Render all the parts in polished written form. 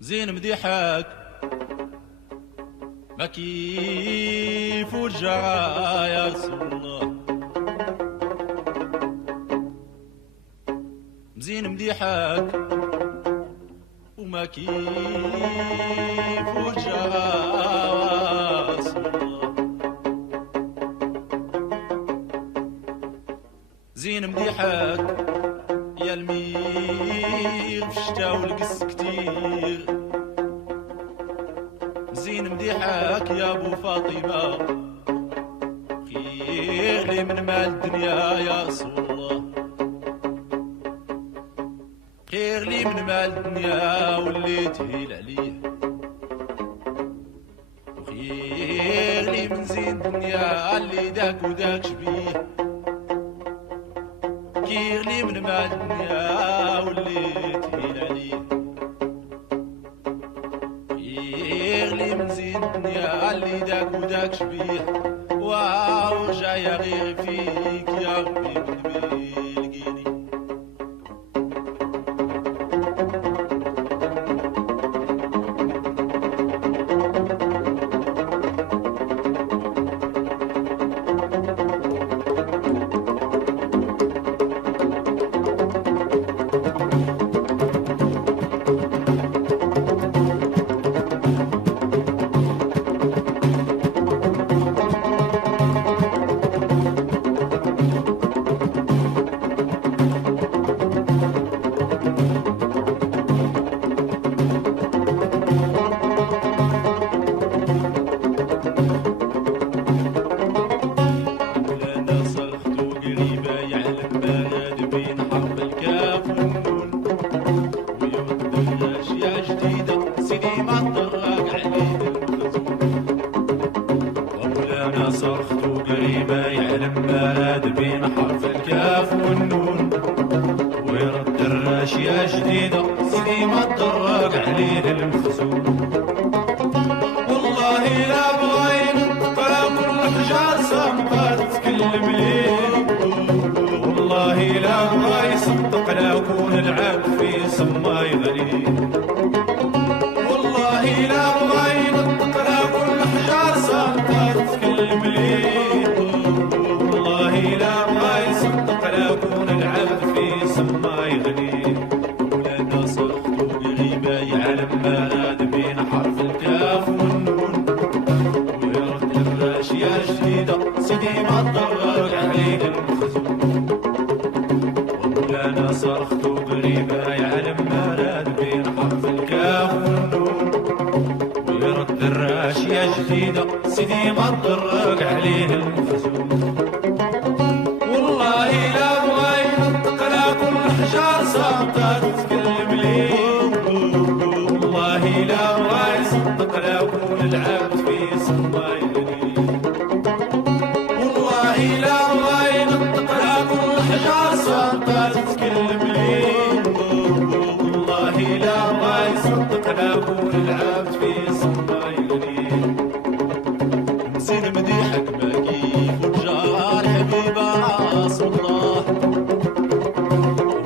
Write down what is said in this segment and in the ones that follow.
زين مديحك ما كيف ورجع يا رسول الله. زين مديحك وما كيف ورجع يا رسول الله. زين مديحك يا الميغ في الشتا والقس كتير. زين مديحك يا ابو فاطمه خير لي من مال الدنيا يا رسول الله. خير لي من مال الدنيا واللي تهيل عليه، وخير لي من زين الدنيا اللي داك وداك شبيه. خير لي من مال الدنيا واللي تهيل عليه، خير لي من زين الدنيا اللي داك وداك شبيه. واو جاي غير فيك يا ربي من بيلقيني. أشياء جديدة سيدي ما تدرق عليه المخزون. والله لا بغى ينطق كل حجار صامتة تتكلم ليه. والله لا بغى يصدق لا يكون العب في سماي غريب. والله لا بغى ينطق لا كل حجار صامتة تتكلم ليه. والله لا بغى يصدق لا يكون العب في سماي غريب. يعلم آدمين حرف الكاف والنون ويرد الأشياء جديدة سيدي ما تضرر عليه المخزون. ومولانا صرخت قريبة يعلم آدمين حرف الكاف والنون ويرد الأشياء جديدة سيدي ما تضرر عليه المخزون. والله لا بغى ينطق لا كل حجار صامتة تتكلم ليه. والله لا بغى يصدق لا يكون العبد في سماي غريب. والله لا بغى ينطق لا كل حجار صامتة تتكلم ليه. والله لا بغى يصدق لا يكون العبد في سماي غريب. زين مديحك ما كيف وجار حبيب رسول الله.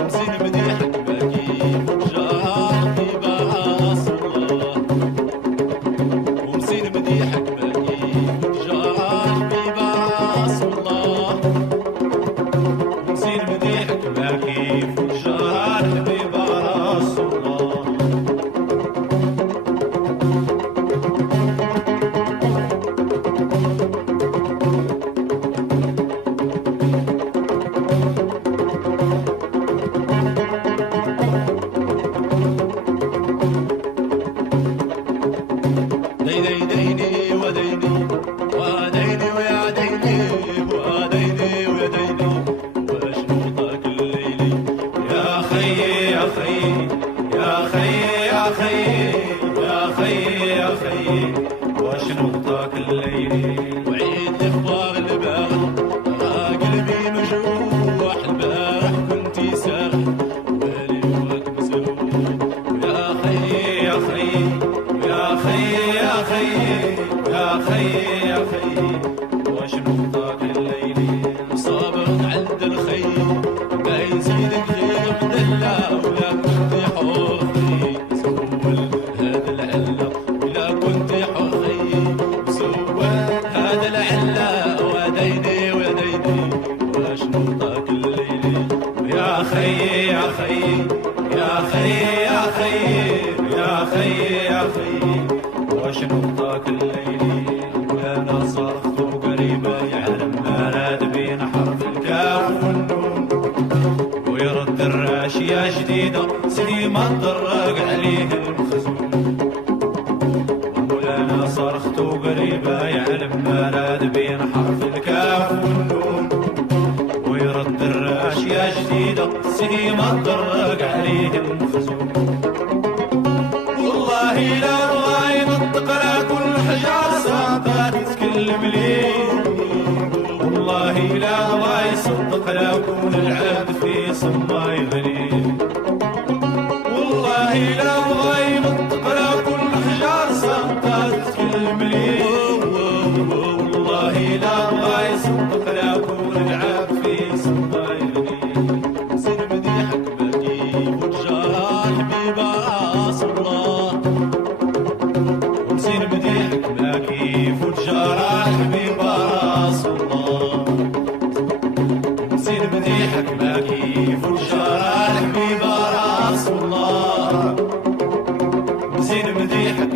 زين مديحك ما كيف وجار حبيب رسول الله. ومزين مديحك ما كيف وجار حبيب رسول الله. ومزين مديحك ما كيف وجار حبيب رسول الله. نغطاك الليل. وعيد الاخبار البارح قلبي مجروح، البارح كنتي سارح بالي وراك مسروح. ويا خي يا خي يا خي يا خي يا خي يا خي واش نغطاك الليل. صابر عند الخي ما يزيدك غير مدلع، ولا كنت حر سول هذا العلة، ولا كنت حر سول هذا العلة. وديني وديني واش نغطاك الليل. يا خي يا خي يا خي يا خي يا خي يا خي واش نغطاك الليل. وانا صرخت قريبة يعلم ما راد بين حرف الكاف والنون، ويرد الراشية جديدة سني ما تطرق عليه المخزون. ومولانا صرخت قريبة يعلم ما راد بين حرف الكاف والنون، ويرد الراشية جديدة سني ما تطرق عليه المخزون. والله لا بغى ينطق لا كل حجار ساقات تتكلم لي. والله لا بغى يصدق لا كون العبد في صما يغني. والله لا بغى ينطق لا كل حجار ساقات تتكلم لي. والله لا بغى يصدق لا كون العبد في صما يغني. زين مديحك باقي وتجرح حبيبة راس الله، ومزين مديحك باقي فوت جراح حبيبة راس الله. ومزين مديحك باقي فوت جراح حبيبة راس الله. ومزين مديحك